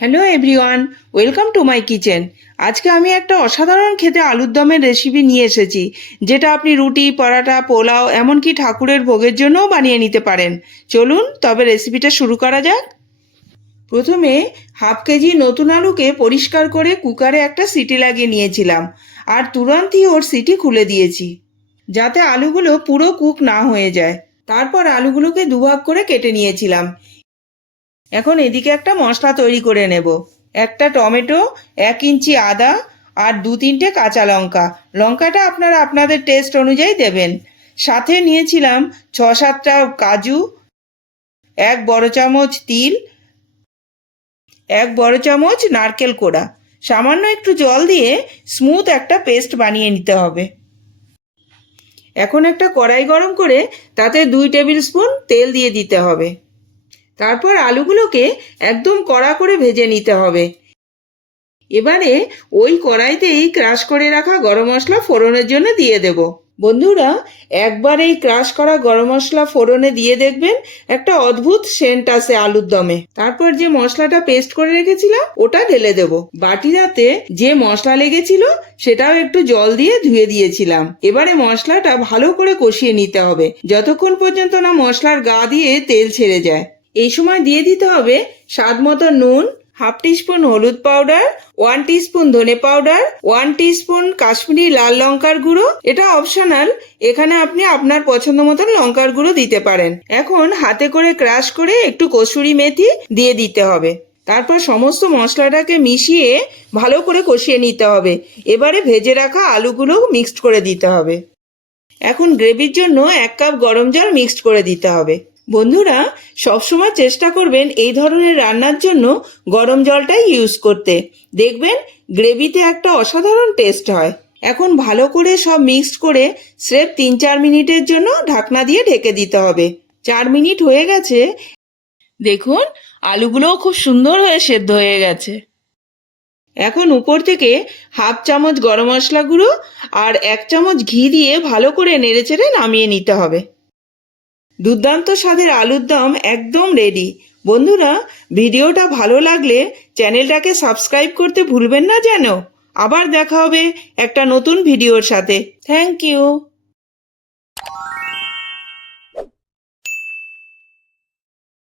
Hello everyone, welcome to my kitchen. আজকে আমি একটা অসাধারণ খেতে আলুর দমের রেসিপি নিয়ে এসেছি, যেটা আপনি রুটি, পরাটা, পোলাও, এমনকি ঠাকুরের ভোগের জন্যও বানিয়ে নিতে পারেন। চলুন তবে রেসিপিটা শুরু করা যাক। প্রথমে হাফ কেজি নতুন আলুকে পরিষ্কার করে কুকারে একটা সিটি লাগিয়ে নিয়েছিলাম, আর তুরন্তই ওর সিটি খুলে দিয়েছি, যাতে আলুগুলো পুরো কুক না হয়ে যায়। তারপর আলুগুলোকে দুভাগ করে কেটে নিয়েছিলাম। এখন এদিকে একটা মশলা তৈরি করে নেব। একটা টমেটো, 1 ইঞ্চি আদা আর 2-3টে কাঁচা লঙ্কা। লঙ্কাটা আপনারা আপনাদের টেস্ট অনুযায়ী দেবেন। সাথে নিয়েছিলাম 6-7টা কাজু, 1 বড় চামচ তিল, 1 বড় চামচ নারকেল কোড়া। সামান্য একটু জল দিয়ে স্মুথ একটা পেস্ট বানিয়ে নিতে হবে। এখন একটা কড়াই গরম করে তাতে 2 টেবিল স্পুন তেল দিয়ে দিতে হবে। তারপর আলুগুলোকে একদম কড়া করে ভেজে নিতে হবে। এবারে ওই কড়াইতেই ক্রাশ করে রাখা গরম মশলা ফোড়নের জন্য দিয়ে দেব। বন্ধুরা, একবার এই ক্রাশ করা গরম মশলা ফোড়নে দিয়ে দেখবেন, একটা অদ্ভুত সেন্ট আসে আলুর দমে। তারপর যে মশলাটা পেস্ট করে রেখেছিলাম ওটা ঢেলে দেব। বাটিটাতে যে মশলা লেগেছিল সেটাও একটু জল দিয়ে ধুয়ে দিয়েছিলাম। এবারে মশলাটা ভালো করে কষিয়ে নিতে হবে, যতক্ষণ পর্যন্ত না মশলার গা দিয়ে তেল ছেড়ে যায়। এই সময় দিয়ে দিতে হবে স্বাদ মতো নুন, হাফ টিস্পুন হলুদ পাউডার, 1 টিস্পুন ধনে পাউডার, 1 টিস্পুন কাশ্মীরি লাল লঙ্কার গুঁড়ো। এটা অপশনাল, এখানে আপনি আপনার পছন্দ মতন লঙ্কার গুঁড়ো দিতে পারেন। এখন হাতে করে ক্রাশ করে একটু কসুরি মেথি দিয়ে দিতে হবে। তারপর সমস্ত মশলাটাকে মিশিয়ে ভালো করে কষিয়ে নিতে হবে। এবারে ভেজে রাখা আলুগুলো মিক্সড করে দিতে হবে। এখন গ্রেভির জন্য 1 কাপ গরম জল মিক্সড করে দিতে হবে। বন্ধুরা, সবসময় চেষ্টা করবেন এই ধরনের রান্নার জন্য গরম জলটাই ইউজ করতে। দেখবেন গ্রেভিতে একটা অসাধারণ টেস্ট হয়। এখন ভালো করে সব মিক্সড করে স্রেফ 3-4 মিনিটের জন্য ঢাকনা দিয়ে ঢেকে দিতে হবে। 4 মিনিট হয়ে গেছে। দেখুন, আলুগুলোও খুব সুন্দর হয়ে সেদ্ধ হয়ে গেছে। এখন উপর থেকে হাফ চামচ গরম মশলা গুঁড়ো আর 1 চামচ ঘি দিয়ে ভালো করে নেড়েচেড়ে নামিয়ে নিতে হবে। দুর্দান্ত স্বাদের আলুর দম একদম রেডি। বন্ধুরা, ভিডিওটা ভালো লাগলে চ্যানেলটাকে সাবস্ক্রাইব করতে ভুলবেন না যেন। আবার দেখা হবে একটা নতুন ভিডিওর সাথে। Thank you.